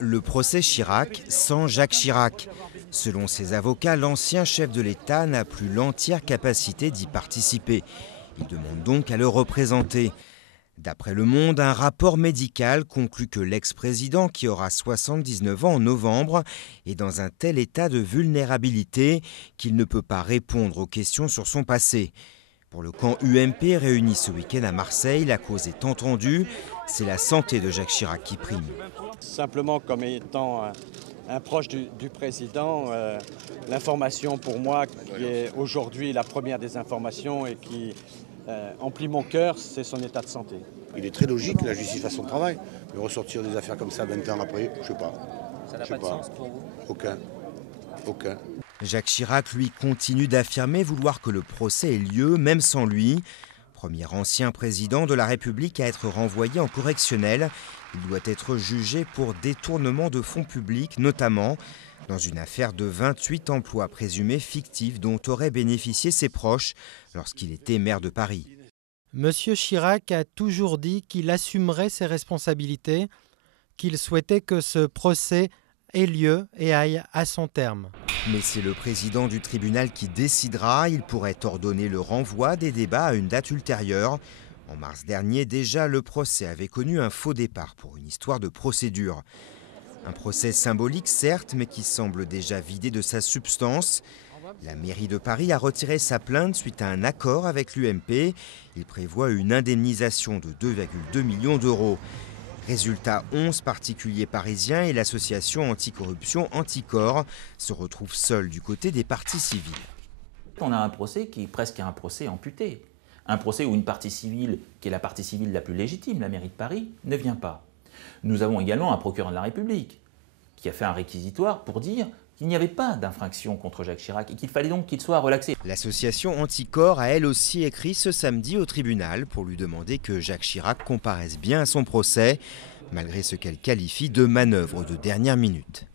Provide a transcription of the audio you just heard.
Le procès Chirac sans Jacques Chirac. Selon ses avocats, l'ancien chef de l'État n'a plus l'entière capacité d'y participer. Il demande donc à le représenter. D'après Le Monde, un rapport médical conclut que l'ex-président, qui aura 79 ans en novembre, est dans un tel état de vulnérabilité qu'il ne peut pas répondre aux questions sur son passé. Pour le camp UMP réuni ce week-end à Marseille, la cause est entendue, c'est la santé de Jacques Chirac qui prime. Simplement comme étant un proche du président, l'information pour moi qui est aujourd'hui la première des informations et qui emplit mon cœur, c'est son état de santé. Il est très logique que la justice fasse son travail, mais ressortir des affaires comme ça 20 ans après, je sais pas. Ça n'a pas de sens pour vous? Aucun. Jacques Chirac, lui, continue d'affirmer vouloir que le procès ait lieu, même sans lui. Premier ancien président de la République à être renvoyé en correctionnel, il doit être jugé pour détournement de fonds publics, notamment dans une affaire de 28 emplois présumés fictifs dont auraient bénéficié ses proches lorsqu'il était maire de Paris. Monsieur Chirac a toujours dit qu'il assumerait ses responsabilités, qu'il souhaitait que ce procès ait lieu et aille à son terme. Mais c'est le président du tribunal qui décidera. Il pourrait ordonner le renvoi des débats à une date ultérieure. En mars dernier, déjà, le procès avait connu un faux départ pour une histoire de procédure. Un procès symbolique, certes, mais qui semble déjà vidé de sa substance. La mairie de Paris a retiré sa plainte suite à un accord avec l'UMP. Il prévoit une indemnisation de 2,2 millions d'euros. Résultat, 11 particuliers parisiens et l'association anticorruption Anticor se retrouvent seuls du côté des parties civiles. On a un procès qui est presque un procès amputé. Un procès où une partie civile, qui est la partie civile la plus légitime, la mairie de Paris, ne vient pas. Nous avons également un procureur de la République qui a fait un réquisitoire pour dire qu'il n'y avait pas d'infraction contre Jacques Chirac et qu'il fallait donc qu'il soit relaxé. L'association Anticor a elle aussi écrit ce samedi au tribunal pour lui demander que Jacques Chirac comparaisse bien à son procès, malgré ce qu'elle qualifie de manœuvre de dernière minute.